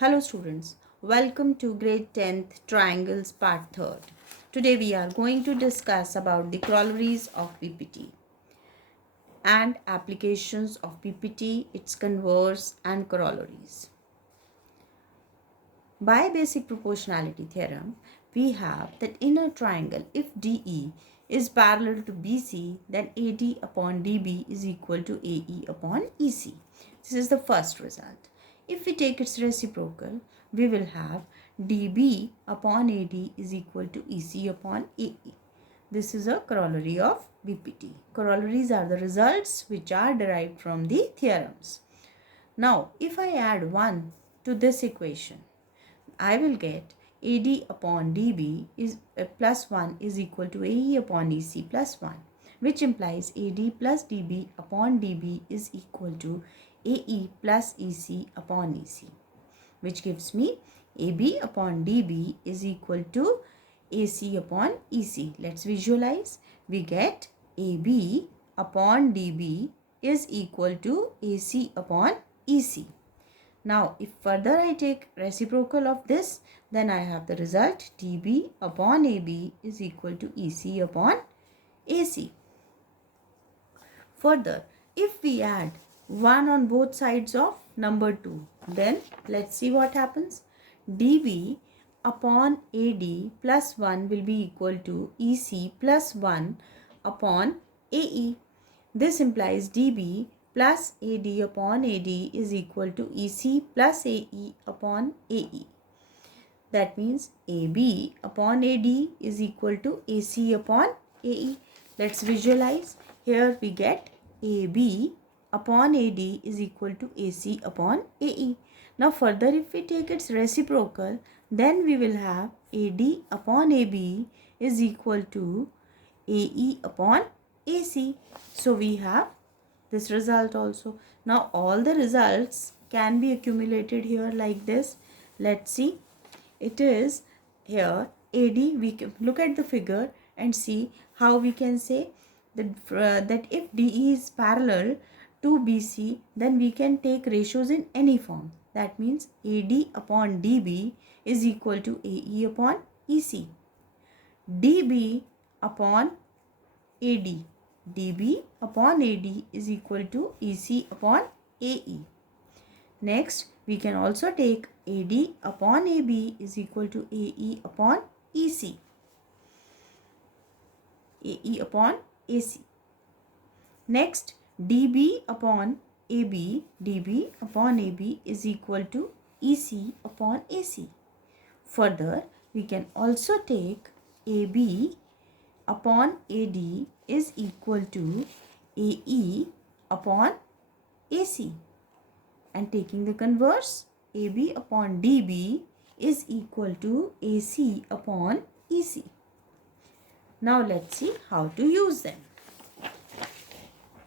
Hello students, welcome to grade 10th triangles part 3rd. Today we are going to discuss about the corollaries of PPT and applications of PPT, its converse and corollaries. By basic proportionality theorem, we have that in a triangle, if DE is parallel to BC, then AD upon DB is equal to AE upon EC. This is the first result. If we take its reciprocal, we will have DB upon AD is equal to EC upon AE. This is a corollary of BPT. Corollaries are the results which are derived from the theorems. Now, if I add 1 to this equation, I will get AD upon DB is plus 1 is equal to AE upon EC plus 1, which implies AD plus DB upon DB is equal to AE plus EC upon EC, which gives me AB upon DB is equal to AC upon EC. Let's visualize. We get AB upon DB is equal to AC upon EC. Now, if further I take reciprocal of this, then I have the result DB upon AB is equal to EC upon AC. Further, if we add 1 on both sides of number 2, then let's see what happens. DB upon AD plus 1 will be equal to EC plus 1 upon AE. This implies DB plus AD upon AD is equal to EC plus AE upon AE. That means AB upon AD is equal to AC upon AE. Let's visualize. Here we get AB upon AD is equal to AC upon AE. Now further, if we take its reciprocal, then we will have AD upon AB is equal to AE upon AC. So we have this result also. Now all the results can be accumulated here like this. Let's see. It is here AD. We can look at the figure and see how we can say that if DE is parallel to BC, then we can take ratios in any form. That means AD upon DB is equal to AE upon EC. DB upon AD. DB upon AD is equal to EC upon AE. Next, we can also take AD upon AB is equal to AE upon EC. AE upon AC. Next, DB upon AB, DB upon AB is equal to EC upon AC. Further, we can also take AB upon AD is equal to AE upon AC. And taking the converse, AB upon DB is equal to AC upon EC. Now let's see how to use them.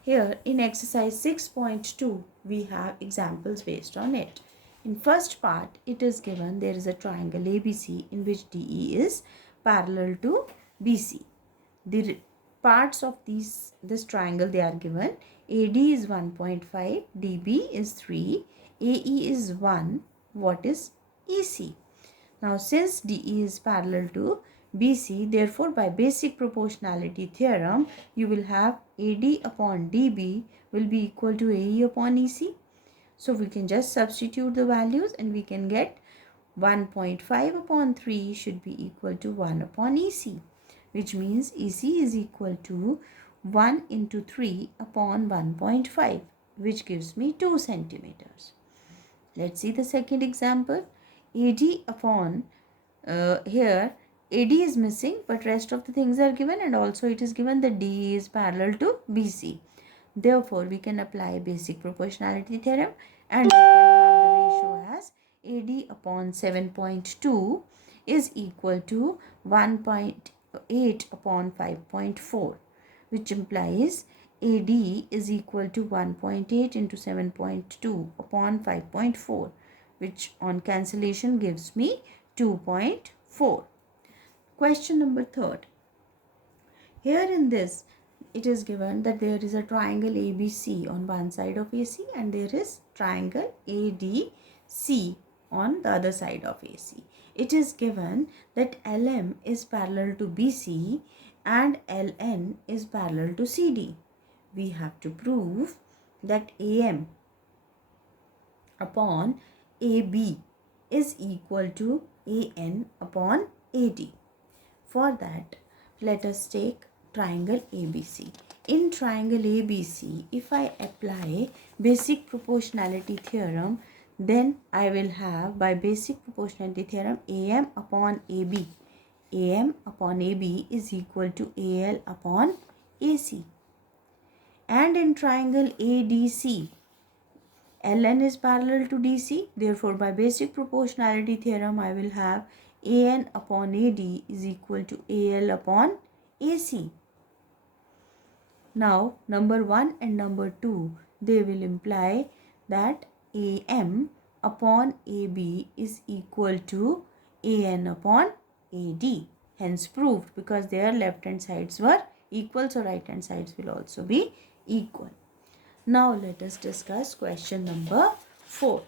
Here in exercise 6.2, we have examples based on it. In first part, it is given there is a triangle ABC in which DE is parallel to BC. The parts of this triangle they are given. AD is 1.5, DB is 3, AE is 1. What is EC? Now since DE is parallel to BC, therefore by basic proportionality theorem, you will have AD upon DB will be equal to AE upon EC. So we can just substitute the values and we can get 1.5 upon 3 should be equal to 1 upon EC, which means EC is equal to 1 into 3 upon 1.5, which gives me 2 centimeters. Let's see the second example. AD upon, here AD is missing, but rest of the things are given, and also it is given that DE is parallel to BC. Therefore, we can apply basic proportionality theorem and we can have the ratio as AD upon 7.2 is equal to 1.8 upon 5.4, which implies AD is equal to 1.8 into 7.2 upon 5.4, which on cancellation gives me 2.4. Question number 3. Here in this, it is given that there is a triangle ABC on one side of AC and there is triangle ADC on the other side of AC. It is given that LM is parallel to BC and LN is parallel to CD. We have to prove that AM upon AB is equal to AN upon AD. For that, let us take triangle ABC. In triangle ABC, if I apply basic proportionality theorem, then I will have, by basic proportionality theorem, AM upon AB. AM upon AB is equal to AL upon AC. And in triangle ADC, Ln is parallel to DC. Therefore, by basic proportionality theorem, I will have AN upon AD is equal to AL upon AC. Now, number 1 and number 2, they will imply that AM upon AB is equal to AN upon AD. Hence proved, because their left hand sides were equal, so right hand sides will also be equal. Now let us discuss question number 4.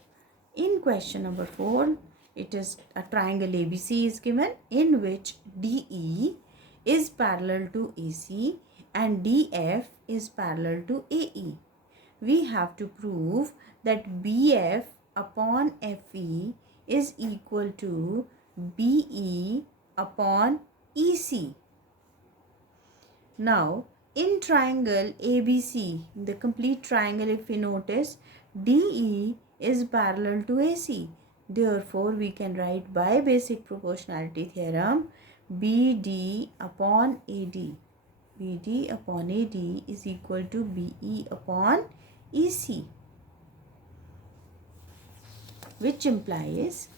In question number 4, it is a triangle ABC is given in which DE is parallel to AC and DF is parallel to AE. We have to prove that BF upon FE is equal to BE upon EC. Now, in triangle ABC, the complete triangle, if we notice, DE is parallel to AC. Therefore, we can write by basic proportionality theorem BD upon AD. BD upon AD is equal to BE upon EC, which implies,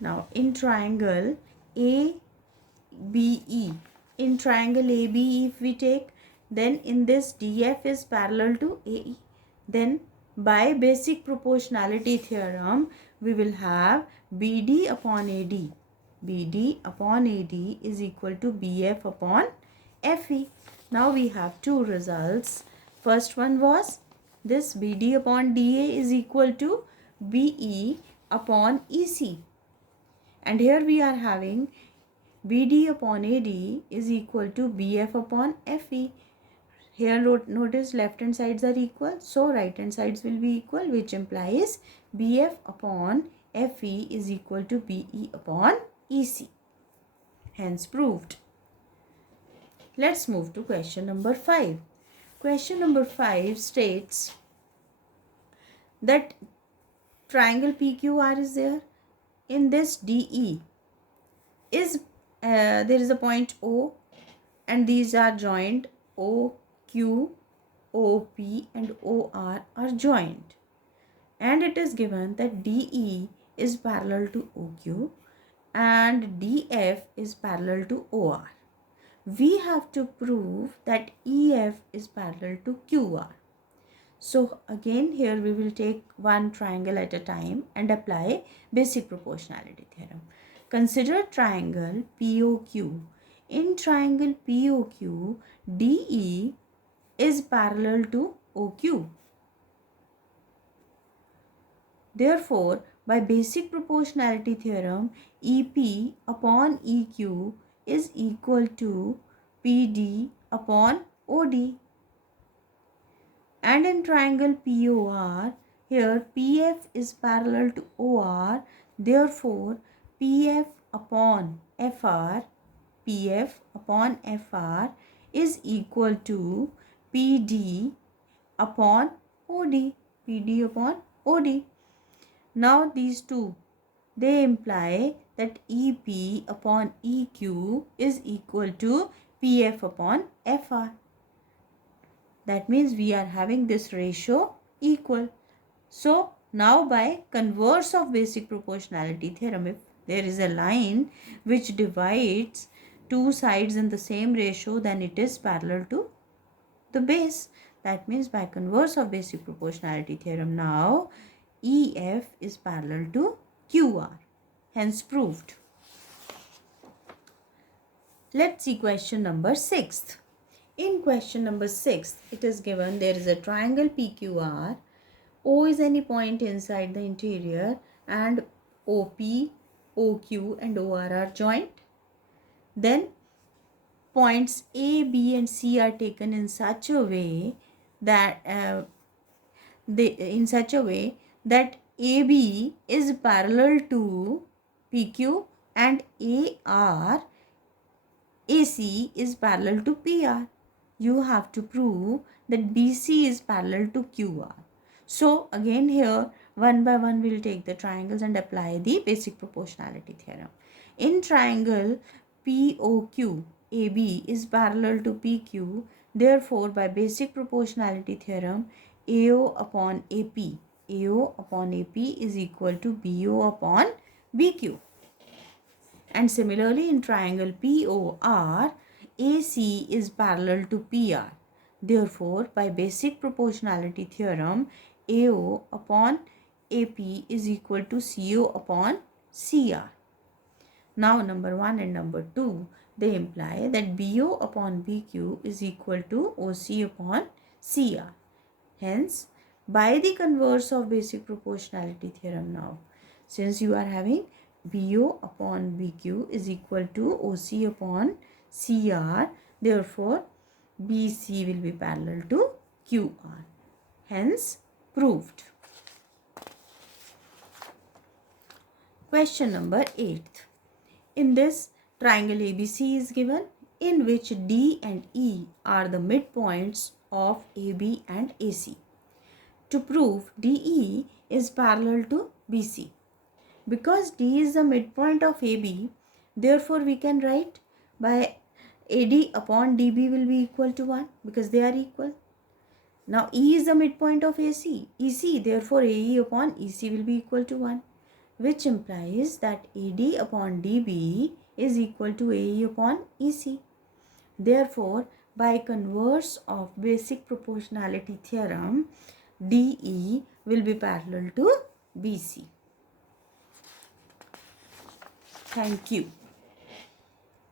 now in triangle ABE, in triangle ABE if we take, then in this DF is parallel to AE. Then by basic proportionality theorem, we will have BD upon AD. BD upon AD is equal to BF upon FE. Now we have two results. First one was this BD upon DA is equal to BE upon EC. And here we are having BD upon AD is equal to BF upon FE. Here notice left hand sides are equal, so right hand sides will be equal, which implies BF upon FE is equal to BE upon EC. Hence proved. Let's move to question number 5. Question number 5 states that triangle PQR is there. In this DE is there is a point O and these are joined. OQ, OP and OR are joined. And it is given that DE is parallel to OQ and DF is parallel to OR. We have to prove that EF is parallel to QR. So again here we will take one triangle at a time and apply basic proportionality theorem. Consider triangle POQ. In triangle POQ, DE is parallel to OQ. Therefore, by basic proportionality theorem, EP upon EQ is equal to PD upon OD. And in triangle POR, here PF is parallel to OR, therefore PF upon FR is equal to PD upon OD. PD upon OD. Now these two, they imply that EP upon EQ is equal to PF upon FR. That means we are having this ratio equal. So now by converse of basic proportionality theorem, if there is a line which divides two sides in the same ratio, then it is parallel to the base. That means by converse of basic proportionality theorem, now EF is parallel to QR. Hence proved. Let's see question number 6. In question number 6, it is given there is a triangle PQR. O is any point inside the interior. and OP, OQ and OR are joined. Then points A, B and C are taken in such a way that AB is parallel to PQ and AC is parallel to PR. You have to prove that BC is parallel to QR. So again here one by one we'll take the triangles and apply the basic proportionality theorem. In triangle POQ, AB is parallel to PQ. Therefore, by basic proportionality theorem, AO upon AP is equal to BO upon BQ. And similarly, in triangle POR, AC is parallel to PR. Therefore, by basic proportionality theorem, AO upon AP is equal to CO upon CR. Now, number 1 and number 2, they imply that BO upon BQ is equal to OC upon CR. Hence, by the converse of basic proportionality theorem now, since you are having BO upon BQ is equal to OC upon CR, therefore, BC will be parallel to QR. Hence, proved. Question number 8. In this, triangle ABC is given in which D and E are the midpoints of AB and AC. To prove DE is parallel to BC. Because D is the midpoint of AB, therefore we can write by AD upon DB will be equal to 1 because they are equal. Now E is the midpoint of EC, therefore AE upon EC will be equal to 1, which implies that AD upon DB is equal to AE upon EC. Therefore, by converse of basic proportionality theorem, DE will be parallel to BC. Thank you.